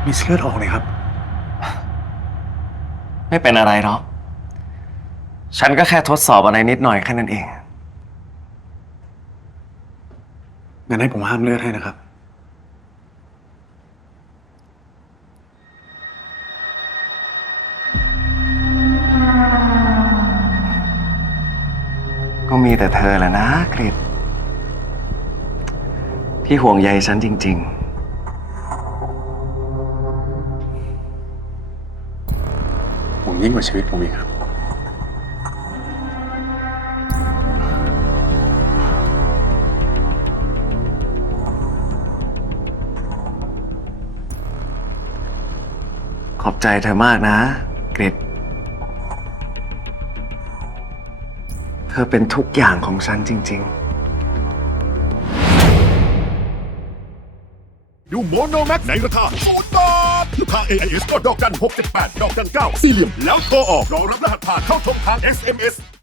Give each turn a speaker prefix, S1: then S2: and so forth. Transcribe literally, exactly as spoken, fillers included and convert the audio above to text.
S1: มีเลือดออกเลยครับ
S2: ไม่เป็นอะไรหรอกฉันก็แค่ทดสอบอะไรนิดหน่อยแค่นั้นเอง
S1: งั้นให้ผมห้ามเลือดให้นะครับ
S2: ก็มีแต่เธอแหละนะกฤษที่ห่วงใยฉันจริง
S1: ผมยิ่งกว่าชีวิตผมอีกครับ
S2: ๆ ขอบใจเธอมากนะกฤษเธอเป็นทุกอย่างของฉันจริง ๆ
S3: ดูโมโนแม็กในราคาศูนย์บาทลูกค้า เอ ไอ เอส ก็ดอกจันหกเจ็ดแปดดอกจันเก้าสี่เหลี่ยมแล้วโทรออกรอรับรหัสผ่านเข้าชมทาง เอส เอ็ม เอส